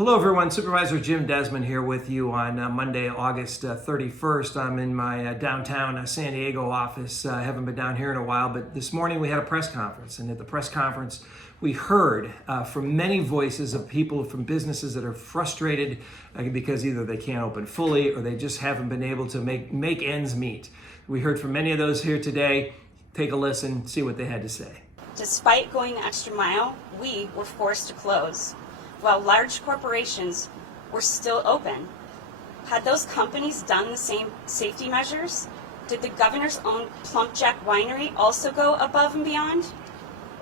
Hello everyone, Supervisor Jim Desmond here with you on Monday, August 31st. I'm in my downtown San Diego office. I haven't been down here in a while, but this morning we had a press conference, and at the press conference we heard from many voices of people from businesses that are frustrated because either they can't open fully or they just haven't been able to make ends meet. We heard from many of those here today. Take a listen, see what they had to say. Despite going the extra mile, we were forced to close, while large corporations were still open. Had those companies done the same safety measures? Did the governor's own Plumpjack Winery also go above and beyond?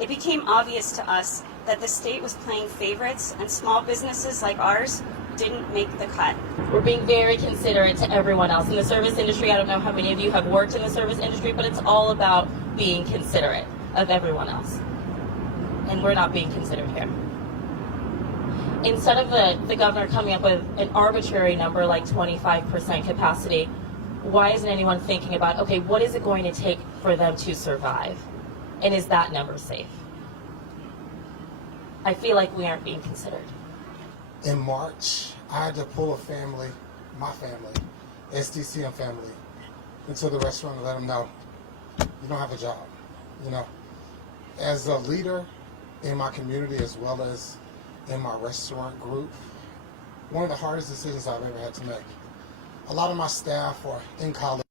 It became obvious to us that the state was playing favorites and small businesses like ours didn't make the cut. We're being very considerate to everyone else in the service industry. I don't know how many of you have worked in the service industry, but it's all about being considerate of everyone else. And we're not being considered here. Instead of the governor coming up with an arbitrary number like 25% capacity, why isn't anyone thinking about, okay, what is it going to take for them to survive? And is that number safe? I feel like we aren't being considered. In March, I had to pull a family, my family, SDCM family, into the restaurant and let them know, you don't have a job. You know, as a leader in my community as well as in my restaurant group, one of the hardest decisions I've ever had to make. A lot of my staff are in college.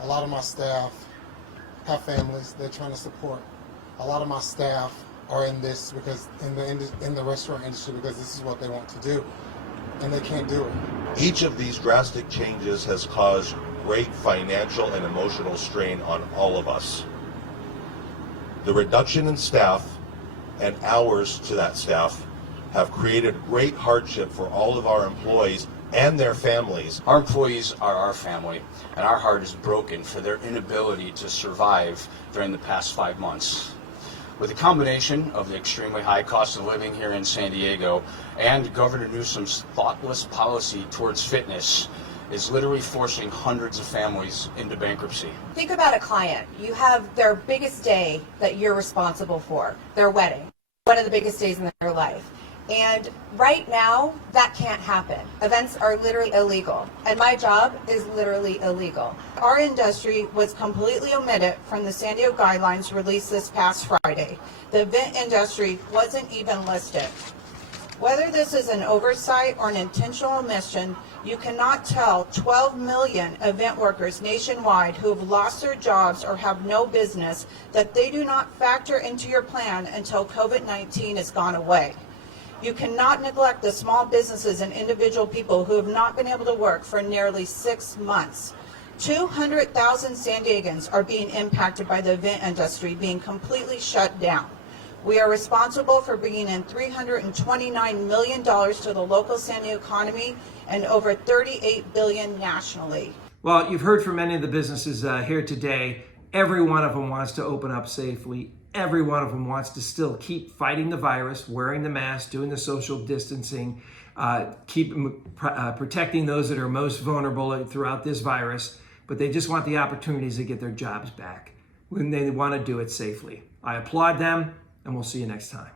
A lot of my staff have families they're trying to support. A lot of my staff are in this because in the restaurant industry because this is what they want to do, and they can't do it. Each of these drastic changes has caused great financial and emotional strain on all of us. The reduction in staff and hours to that staff have created great hardship for all of our employees and their families. Our employees are our family, and our heart is broken for their inability to survive during the past 5 months. With the combination of the extremely high cost of living here in San Diego and Governor Newsom's thoughtless policy towards fitness is literally forcing hundreds of families into bankruptcy. Think about a client. You have their biggest day that you're responsible for, their wedding, one of the biggest days in their life. And right now, that can't happen. Events are literally illegal, and my job is literally illegal. Our industry was completely omitted from the San Diego guidelines released this past Friday. The event industry wasn't even listed. Whether this is an oversight or an intentional omission, you cannot tell 12 million event workers nationwide who have lost their jobs or have no business that they do not factor into your plan until COVID-19 is gone away. You cannot neglect the small businesses and individual people who have not been able to work for nearly 6 months. 200,000 San Diegans are being impacted by the event industry being completely shut down. We are responsible for bringing in $329 million to the local San Diego economy and over $38 billion nationally. Well, you've heard from many of the businesses here today. Every one of them wants to open up safely. Every one of them wants to still keep fighting the virus, wearing the mask, doing the social distancing, keep protecting those that are most vulnerable throughout this virus. But they just want the opportunities to get their jobs back when they want to do it safely. I applaud them, and we'll see you next time.